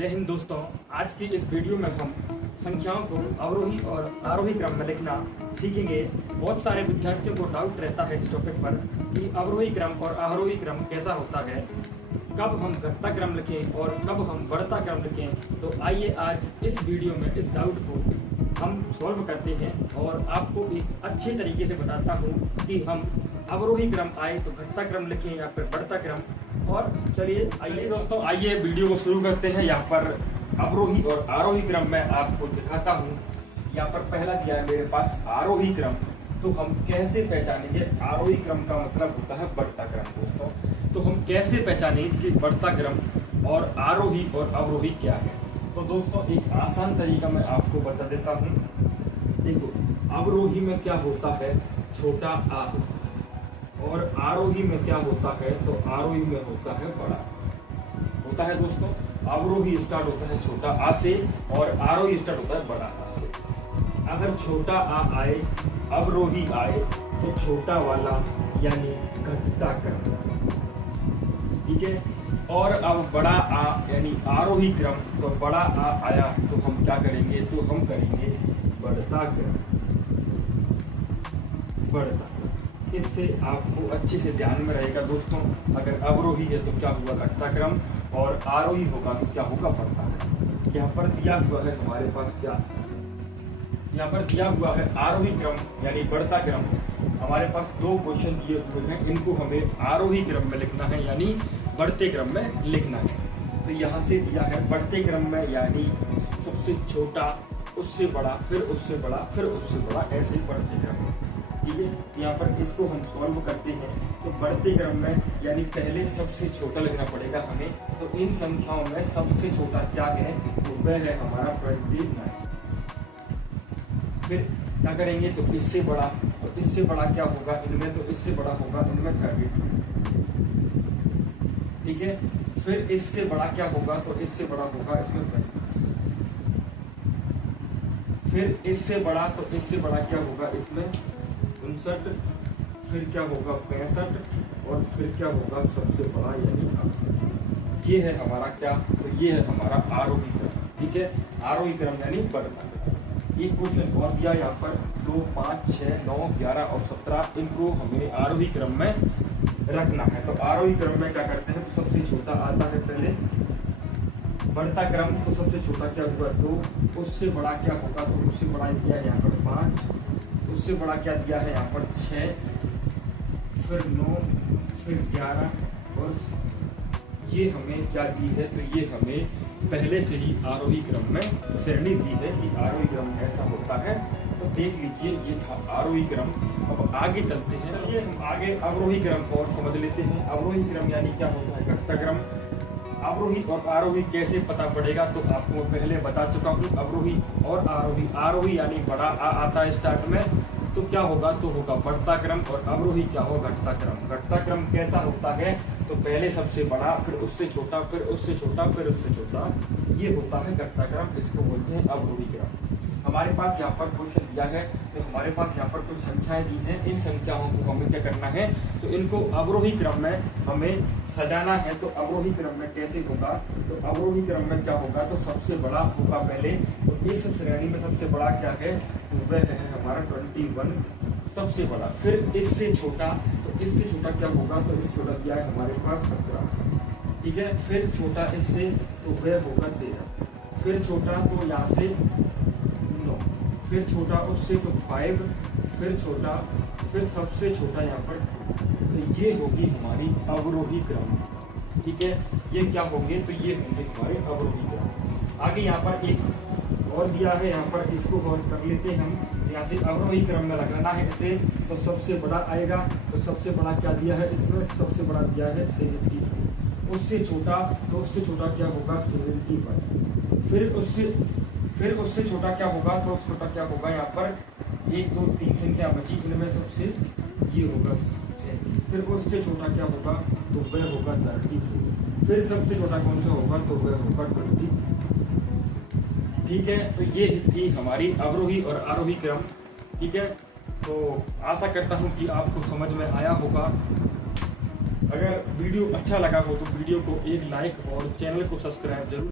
जय हिंद दोस्तों। आज की इस वीडियो में हम संख्याओं को अवरोही और आरोही क्रम में लिखना सीखेंगे। बहुत सारे विद्यार्थियों को डाउट रहता है इस टॉपिक पर कि अवरोही क्रम और आरोही क्रम कैसा होता है, कब हम घटता क्रम लिखें और कब हम बढ़ता क्रम लिखें। तो आइए आज इस वीडियो में इस डाउट को हम सॉल्व करते हैं और आपको एक अच्छे तरीके से बताता हूँ कि हम अवरोही क्रम आए तो घटता क्रम लिखें या फिर बढ़ता क्रम। और चलिए आइए दोस्तों, आइए वीडियो को शुरू करते हैं। यहाँ पर अवरोही और आरोही क्रम में आपको दिखाता हूँ। यहाँ पर पहला दिया है मेरे पास आरोही क्रम। तो हम कैसे पहचानेंगे? आरोही क्रम का मतलब होता है बढ़ता क्रम दोस्तों। तो हम कैसे पहचानेंगे कि बढ़ता क्रम और आरोही और अवरोही क्या है? तो दोस्तों एक आसान तरीका मैं आपको बता देता हूँ। देखो, अवरोही में क्या होता है? छोटा आ। और आरोही में क्या होता है? तो आरोही में होता है बड़ा होता है दोस्तों। अवरोही स्टार्ट होता है छोटा आ से और आरोही स्टार्ट होता है बड़ा आ से। अगर छोटा आ आए, अवरोही आए तो छोटा वाला यानी घटता क्रम, ठीक है। और अब बड़ा आ यानी आरोही क्रम, तो बड़ा आ आया तो हम क्या करेंगे? तो हम करेंगे बढ़ता क्रम, बढ़ता क्रम। इससे आपको अच्छे से ध्यान में रहेगा दोस्तों। अगर अवरोही है तो क्या हुआ? घटता क्रम, और आरोही होगा तो क्या होगा? बढ़ता क्रम। यहाँ पर दिया हुआ है हमारे पास क्या? यहाँ पर दिया हुआ है आरोही क्रम यानी बढ़ता क्रम। हमारे पास दो क्वेश्चन दिए हुए हैं, इनको हमें आरोही क्रम में लिखना है यानी बढ़ते क्रम में लिखना है। तो यहाँ से दिया है बढ़ते क्रम में यानी सबसे छोटा, उससे बड़ा, फिर उससे बड़ा, फिर उससे बड़ा, ऐसे बढ़ते क्रम में, ठीक है। यहाँ पर इसको हम सॉल्व करते हैं। तो बढ़ते क्रम में यानी पहले सबसे छोटा लिखना पड़ेगा हमें। तो इन संख्याओं में सबसे छोटा क्या है? तो वह है हमारा 29। फिर क्या करेंगे? तो इससे बड़ा, तो इससे बड़ा क्या होगा इनमें? तो इससे बड़ा होगा इनमें 32, ठीक है। फिर इससे बड़ा क्या होगा? तो इससे बड़ा होगा इसमें 32। फिर इससे बड़ा, तो इससे बड़ा क्या होगा इसमें? 59। फिर क्या होगा? 65। और फिर क्या होगा? सबसे बड़ा यानी 68। ये है हमारा क्या? तो ये है हमारा आरोही क्रम, ठीक है। आरोही क्रम यानी बढ़ता। एक क्वेश्चन और दिया यहाँ पर 2, 5, 6, 9, 11 और 17, इनको हमें आरोही क्रम में रखना है। तो आरोही क्रम में क्या करते हैं? तो सबसे छोटा आता है पहले बढ़ता क्रम। तो सबसे छोटा क्या हुआ? 2। उससे बड़ा क्या होगा? तो उससे बड़ा दिया है यहाँ पर 5। उससे बड़ा क्या दिया है यहाँ पर? 6। फिर 9, फिर 11 और ये हमें क्या दी है? तो ये हमें पहले से ही आरोही क्रम में श्रेणी दी है कि आरोही क्रम ऐसा होता है। तो देख लीजिए, ये था आरोही क्रम। अब आगे चलते हैं। चलिए हम आगे अवरोही क्रम और समझ लेते हैं। अवरोही क्रम यानी क्या होता है? घटता क्रम। अवरोही और आरोही कैसे पता पड़ेगा? तो आपको पहले बता चुका हूँ। अवरोही और आरोही, आरोही यानी बड़ा आ आता है स्टार्ट में, तो क्या होगा? तो होगा बढ़ता क्रम। और अवरोही क्या होगा? घटता क्रम। घटता क्रम कैसा होता है? तो पहले सबसे बड़ा, फिर उससे छोटा, फिर उससे छोटा, फिर उससे छोटा, ये होता है घटता क्रम। इसको बोलते हैं अवरोही क्रम। हमारे पास यहाँ पर क्वेश्चन दिया है, तो हमारे पास यहाँ पर कुछ संख्याएं दी हैं। इन संख्याओं को हमें क्या करना है? तो इनको अवरोही क्रम में हमें सजाना है। तो अवरोही क्रम में कैसे होगा? तो अवरोही क्रम में क्या होगा? तो सबसे बड़ा होगा पहले। तो इस श्रेणी में सबसे बड़ा क्या है? तो वह है हमारा 21, सबसे बड़ा। फिर इससे छोटा, तो इससे छोटा क्या होगा? तो इससे छोटा दिया है हमारे पास 17, ठीक है। फिर छोटा इससे, तो वह होगा 13। फिर छोटा तो यहाँ से 9। फिर छोटा उससे तो 5। फिर छोटा, फिर सबसे छोटा यहाँ पर। तो ये होगी हमारी अवरोही क्रम, ठीक है। ये क्या होंगे? तो ये होंगे हमारे अवरोही क्रम। आगे यहाँ पर एक और दिया है, यहाँ पर इसको और कर लेते हैं हम। यहाँ से अवरोही क्रम में लगाना है इसे। तो सबसे बड़ा आएगा, तो सबसे बड़ा क्या दिया है इसमें? सबसे बड़ा दिया है 74। उससे छोटा, तो उससे छोटा क्या होगा? 71। फिर उससे छोटा क्या होगा? तो छोटा क्या होगा? यहाँ पर 1, 2, 3 संख्या बची, इनमें सबसे ये होगा 37। फिर उससे छोटा क्या होगा? तो वह होगा 34। फिर सबसे छोटा कौन सा होगा? तो वह होगा 20, ठीक है। तो ये थी हमारी अवरोही और आरोही क्रम, ठीक है। तो आशा करता हूँ कि आपको समझ में आया होगा। अगर वीडियो अच्छा लगा हो तो वीडियो को एक लाइक और चैनल को सब्सक्राइब जरूर